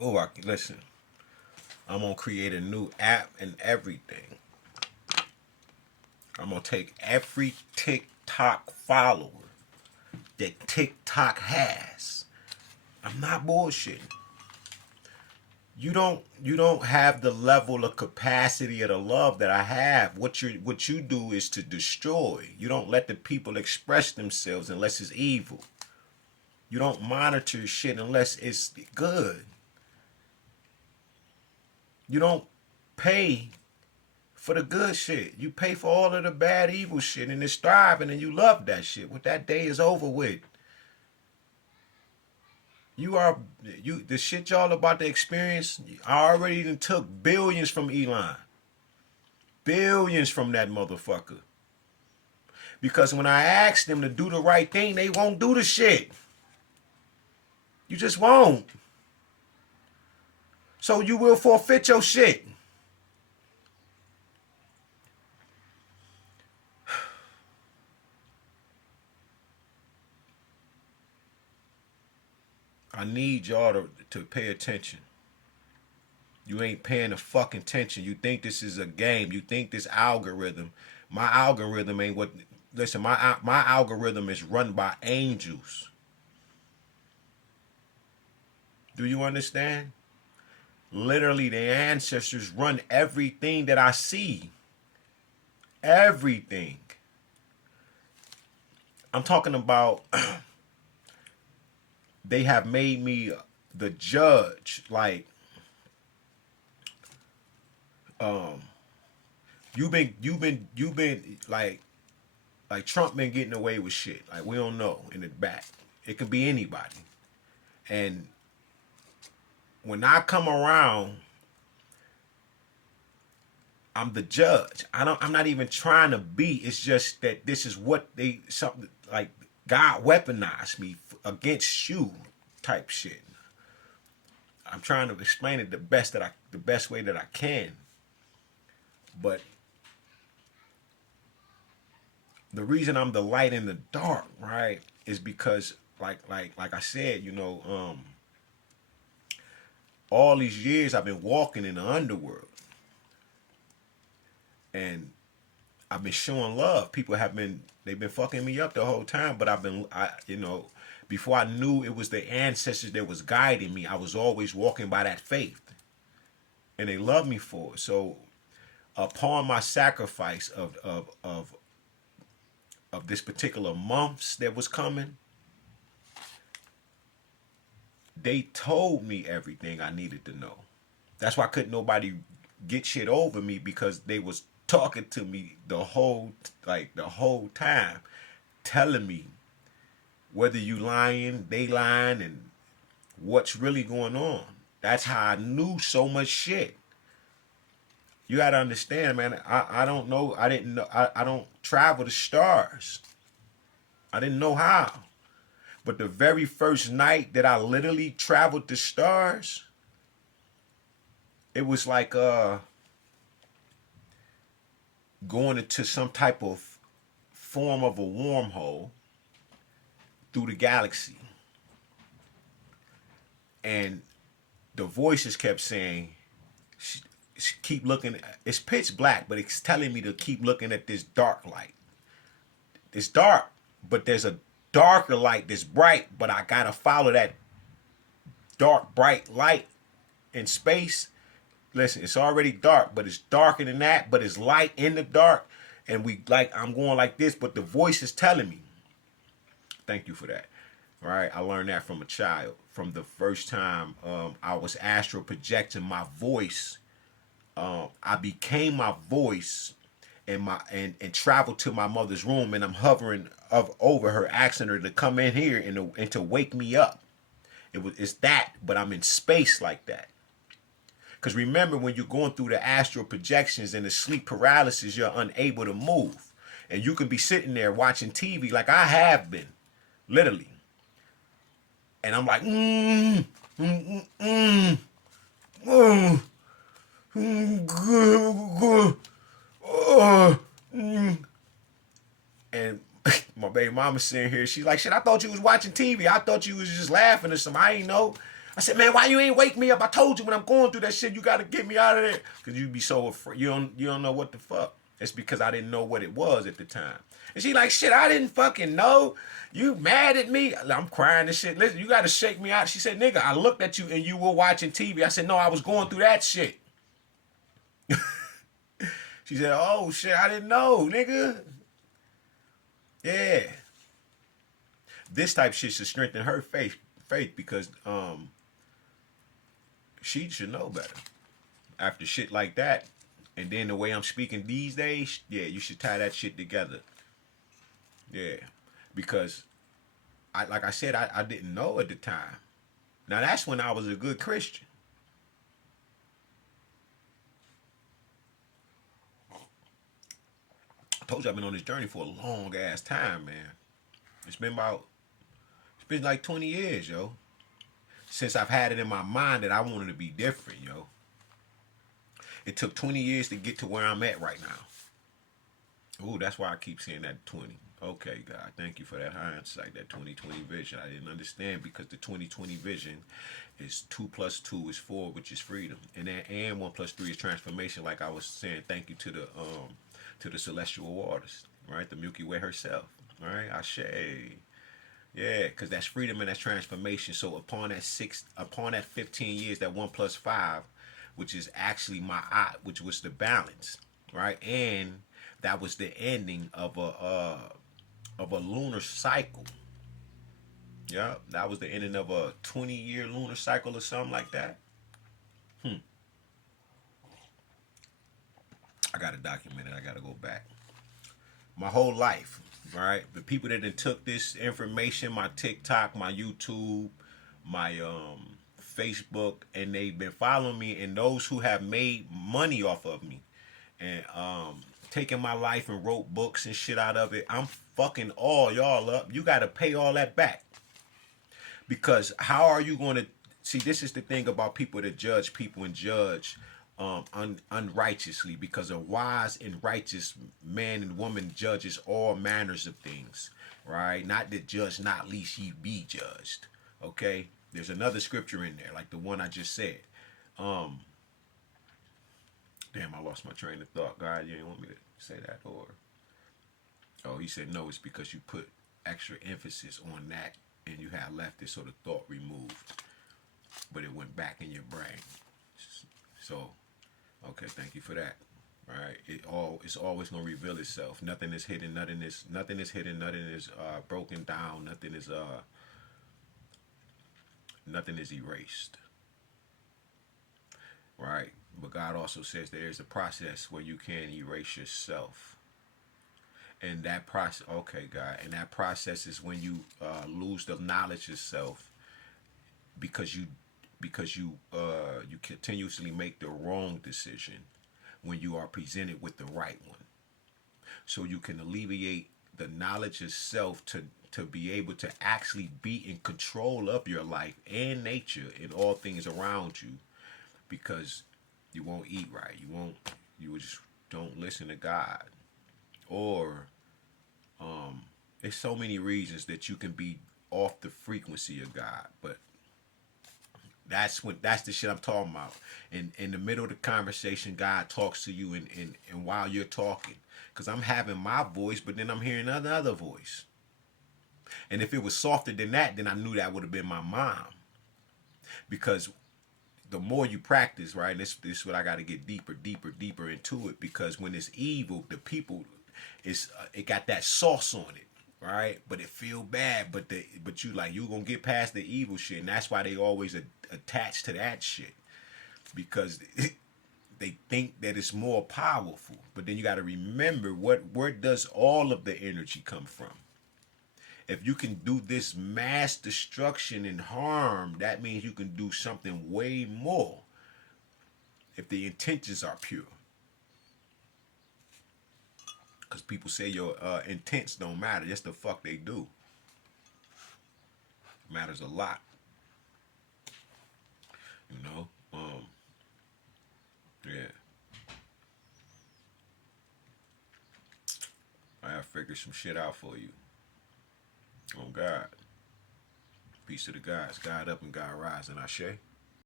Oh, listen. I'm gonna create a new app and everything. I'm gonna take every TikTok follower that TikTok has. I'm not bullshitting. You don't have the level of capacity of the love that I have. What you do is to destroy. You don't let the people express themselves unless it's evil. You don't monitor shit unless it's good. You don't pay for the good shit. You pay for all of the bad evil shit and it's thriving and you love that shit. What that day is over with. You are you the shit y'all about to experience. I already done took billions from Elon. Billions from that motherfucker. Because when I ask them to do the right thing, they won't do the shit. You just won't. So you will forfeit your shit. I need y'all to pay attention. You ain't paying the fucking attention. You think this is a game. You think this algorithm. My algorithm ain't what. Listen, my algorithm is run by angels. Do you understand? Literally, the ancestors run everything that I see. Everything. I'm talking about. They have made me the judge. Like, um, you've been like Trump been getting away with shit. Like we don't know in the back. It could be anybody. And when I come around, I'm the judge. I'm not even trying to be. It's just that this is what they something like God weaponized me against you type shit. I'm trying to explain it the best way that I can. But the reason I'm the light in the dark, right, is because like I said, all these years I've been walking in the underworld and I've been showing love. People have been they've been fucking me up the whole time, but before I knew it was the ancestors that was guiding me, I was always walking by that faith. And they love me for it. So upon my sacrifice of this particular months that was coming, they told me everything I needed to know. That's why couldn't nobody get shit over me because they was talking to me the whole time, telling me whether you lying, they lying, and what's really going on. That's how I knew so much shit. You gotta understand, man. I don't know. I didn't know. I don't travel the stars. I didn't know how. But the very first night that I literally traveled the stars, it was like going into some type of form of a wormhole through the galaxy. And the voices kept saying, keep looking. It's pitch black, but it's telling me to keep looking at this dark light. It's dark, but there's a darker light that's bright, but I gotta follow that dark, bright light in space. Listen, it's already dark, but it's darker than that, but it's light in the dark. And I'm going like this, but the voice is telling me. Thank you for that. All right, I learned that from a child. From the first time I was astral projecting my voice, I became my voice and traveled to my mother's room, and I'm hovering over her, asking her to come in here and to wake me up. It's that, but I'm in space like that. Because remember, when you're going through the astral projections and the sleep paralysis, you're unable to move. And you can be sitting there watching TV like I have been, literally. And I'm like, and my baby mama sitting here, she's like, shit, I thought you was watching TV. I thought you was just laughing or something. I ain't know. I said, man, why you ain't wake me up? I told you when I'm going through that shit, you gotta get me out of there. Cause you be so afraid. You don't know what the fuck. It's because I didn't know what it was at the time. And she like, shit, I didn't fucking know. You mad at me? I'm crying and shit. Listen, you gotta shake me out. She said, nigga, I looked at you and you were watching TV. I said, no, I was going through that shit. She said, oh shit, I didn't know, nigga. Yeah. This type shit should strengthen her faith because she should know better. After shit like that, and then the way I'm speaking these days, yeah, you should tie that shit together. Yeah. Because like I said, I didn't know at the time. Now that's when I was a good Christian. I told you I've been on this journey for a long ass time, man. It's been like 20 years, yo. Since I've had it in my mind that I wanted to be different, yo. It took 20 years to get to where I'm at right now. Ooh, that's why I keep saying that 20. Okay, God, thank you for that hindsight, that 2020 vision. I didn't understand because the 2020 vision is 2 plus 2 is 4, which is freedom, and 1 plus 3 is transformation. Like I was saying, thank you to the celestial waters, right? The Milky Way herself, right? Ashe. Yeah, because that's freedom and that's transformation. So upon that 15 years, that 1 plus 5, which is actually my eye, which was the balance, right? And that was the ending of a lunar cycle. Yeah, that was the ending of a 20-year lunar cycle or something like that. I gotta document it. I gotta go back. My whole life, right? The people that then took this information, my TikTok, my YouTube, my Facebook, and they've been following me, and those who have made money off of me, and taking my life and wrote books and shit out of it. I'm fucking all y'all up. You gotta pay all that back. Because how are you gonna see? This is the thing about people that judge people and judge unrighteously, because a wise and righteous man and woman judges all manners of things, right? Not that judge not least ye be judged. Okay, there's another scripture in there like the one I just said. um Damn, I lost my train of thought. God, you didn't want me to say that, or oh, he said no, it's because you put extra emphasis on that and you had left it, so the thought removed, but it went back in your brain. So okay, thank you for that. All right, it's always gonna reveal itself. Nothing is hidden. Nothing is hidden. Nothing is broken down. Nothing is erased. Right, but God also says there is a process where you can erase yourself, and that process. Okay, God, and that process is when you lose the knowledge of self because you continuously make the wrong decision when you are presented with the right one. So you can alleviate the knowledge of self to be able to actually be in control of your life and nature and all things around you, because you won't eat right. You just don't listen to God. Or there's so many reasons that you can be off the frequency of God. But that's the shit I'm talking about. And in the middle of the conversation, God talks to you, and while you're talking, because I'm having my voice, but then I'm hearing another voice. And if it was softer than that, then I knew that would have been my mom. Because the more you practice, right, and this is what I got to get deeper into it, because when it's evil, the people, it got that sauce on it, right? But it feel bad, but you gonna get past the evil shit, and that's why they always attach to that shit, because they think that it's more powerful. But then you got to remember where does all of the energy come from? If you can do this mass destruction and harm, that means you can do something way more if the intentions are pure. Because people say your intents don't matter. Yes, the fuck they do. It matters a lot. You know? Yeah. I gotta figure some shit out for you. Oh God. Peace to the gods. God up and God rise. And Ashe.